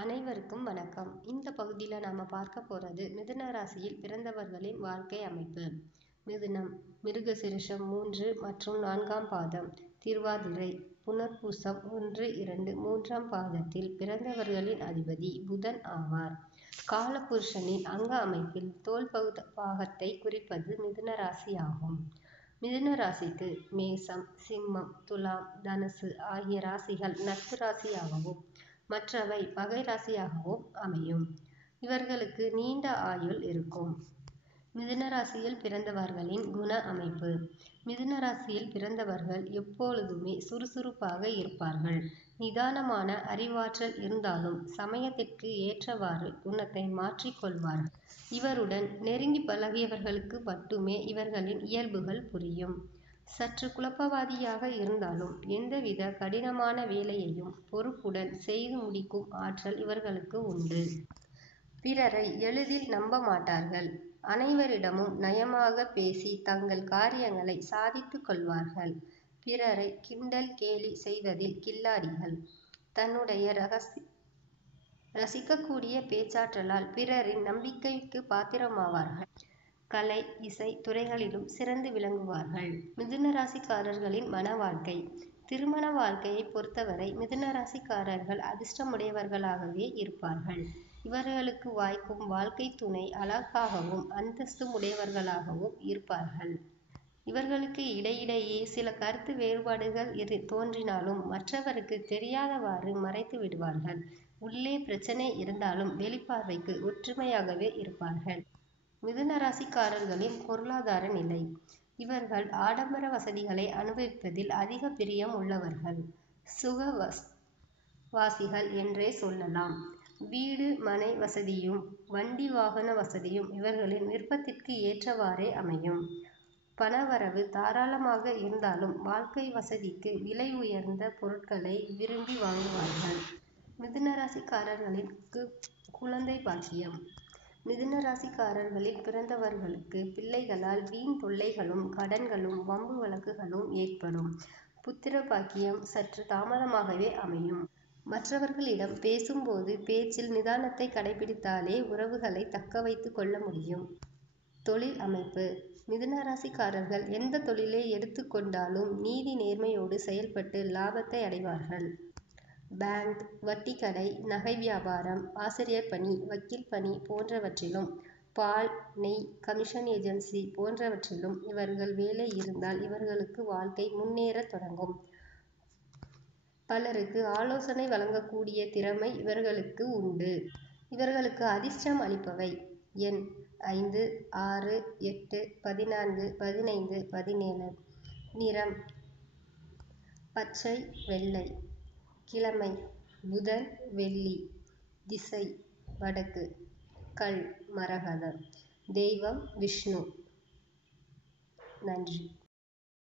அனைவருக்கும் வணக்கம். இந்த பகுதியில் நாம் பார்க்க போகிறது மிதுன ராசியில் பிறந்தவர்களின் வாழ்க்கை அமைப்பு. மிதுனம் மிருகசீரிஷம் 3 மற்றும் 4ஆம் பாதம், திருவாதிரை புனர்பூசம் 1, 2, 3ஆம் பாதத்தில் பிறந்தவர்களின் அதிபதி புதன் ஆவார். காலபுருஷனின் அங்க அமைப்பில் தோல் பாகத்தை குறிப்பது மிதுன ராசி ஆகும். மிதுன ராசிக்கு மேசம், சிம்மம், துலாம், தனுசு ஆகிய ராசிகள் நட்பு ராசியாகவும் மற்றவை பகை ராசியாகவும் அமையும். இவர்களுக்கு நீண்ட ஆயுள் இருக்கும். மிதுன ராசியில் பிறந்தவர்களின் குண அமைப்பு. மிதுன ராசியில் பிறந்தவர்கள் எப்பொழுதுமே சுறுசுறுப்பாக இருப்பார்கள். நிதானமான அறிவாற்றல் இருந்தாலும் சமயத்திற்கு ஏற்றவாறு குணத்தை மாற்றிக்கொள்வார்கள். இவருடன் நெருங்கி பழகியவர்களுக்கு மட்டுமே இவர்களின் இயல்புகள் புரியும். சற்று குழப்பவாதியாக இருந்தாலும் எந்தவித கடினமான வேலையையும் பொறுப்புடன் செய்து முடிக்கும் ஆற்றல் இவர்களுக்கு உண்டு. பிறரை எளிதில் நம்ப மாட்டார்கள். அனைவரிடமும் நயமாக பேசி தங்கள் காரியங்களை சாதித்து கொள்வார்கள். பிறரை கிண்டல் கேலி செய்வதில் கில்லாடிகள். தன்னுடைய ரசிக்கக்கூடிய பேச்சாற்றலால் பிறரின் நம்பிக்கைக்கு பாத்திரமாவார்கள். கலை, இசை துறைகளிலும் சிறந்து விளங்குவார்கள். மிதுன ராசிக்காரர்களின் மன வாழ்க்கை. திருமண வாழ்க்கையை பொறுத்தவரை மிதுன ராசிக்காரர்கள் அதிர்ஷ்டமுடையவர்களாகவே இருப்பார்கள். இவர்களுக்கு வாய்க்கும் வாழ்க்கை துணை அழகாகவும் அந்தஸ்து உடையவர்களாகவும் இருப்பார்கள். இவர்களுக்கு இடையிடையே சில கருத்து வேறுபாடுகள் தோன்றினாலும் மற்றவருக்கு தெரியாதவாறு மறைத்து விடுவார்கள். உள்ளே பிரச்சனை இருந்தாலும் வெளிப்பார்வைக்கு ஒற்றுமையாகவே இருப்பார்கள். மிதுன ராசிக்காரர்களின் பொருளாதார நிலை. இவர்கள் ஆடம்பர வசதிகளை அனுபவிப்பதில் அதிக பிரியம் உள்ளவர்கள். சுகவாசிகள் என்றே சொல்லலாம். வீடு மனை வசதியும் வண்டி வாகன வசதியும் இவர்களின் விருப்பத்திற்கு ஏற்றவாறே அமையும். பணவரவு தாராளமாக இருந்தாலும் வாழ்க்கை வசதிக்கு விலை உயர்ந்த பொருட்களை விரும்பி வாங்குவார்கள். மிதுன ராசிக்காரர்களுக்கு குழந்தை பாக்கியம். மிதுன ராசிக்காரர்களில் பிறந்தவர்களுக்கு பிள்ளைகளால் வீண் தொல்லைகளும் கடன்களும் வம்பு வழக்குகளும் ஏற்படும். புத்திர பாக்கியம் சற்று தாமதமாகவே அமையும். மற்றவர்களிடம் பேசும்போது பேச்சில் நிதானத்தை கடைபிடித்தாலே உறவுகளை தக்க வைத்து கொள்ள முடியும். தொழில் அமைப்பு. மிதுன ராசிக்காரர்கள் எந்த தொழிலை எடுத்துக்கொண்டாலும் நீதி நேர்மையோடு செயல்பட்டு லாபத்தை அடைவார்கள். பேங்க், வட்டிக்கடை, நகை வியாபாரம், ஆசிரியர் பணி, வக்கீல் பணி போன்றவற்றிலும், பால், நெய், கமிஷன் ஏஜென்சி போன்றவற்றிலும் இவர்கள் வேலை இருந்தால் இவர்களுக்கு வாழ்க்கை முன்னேற தொடங்கும். பலருக்கு ஆலோசனை வழங்கக்கூடிய திறமை இவர்களுக்கு உண்டு. இவர்களுக்கு அதிர்ஷ்டம் அளிப்பவை எண் 5, 6, 8, 14, 15, 17. நிறம் பச்சை, வெள்ளை. கிழமை புதன், வெள்ளி. திசை வடக்கு. கல் மரகதம். தெய்வம் விஷ்ணு. நன்றி.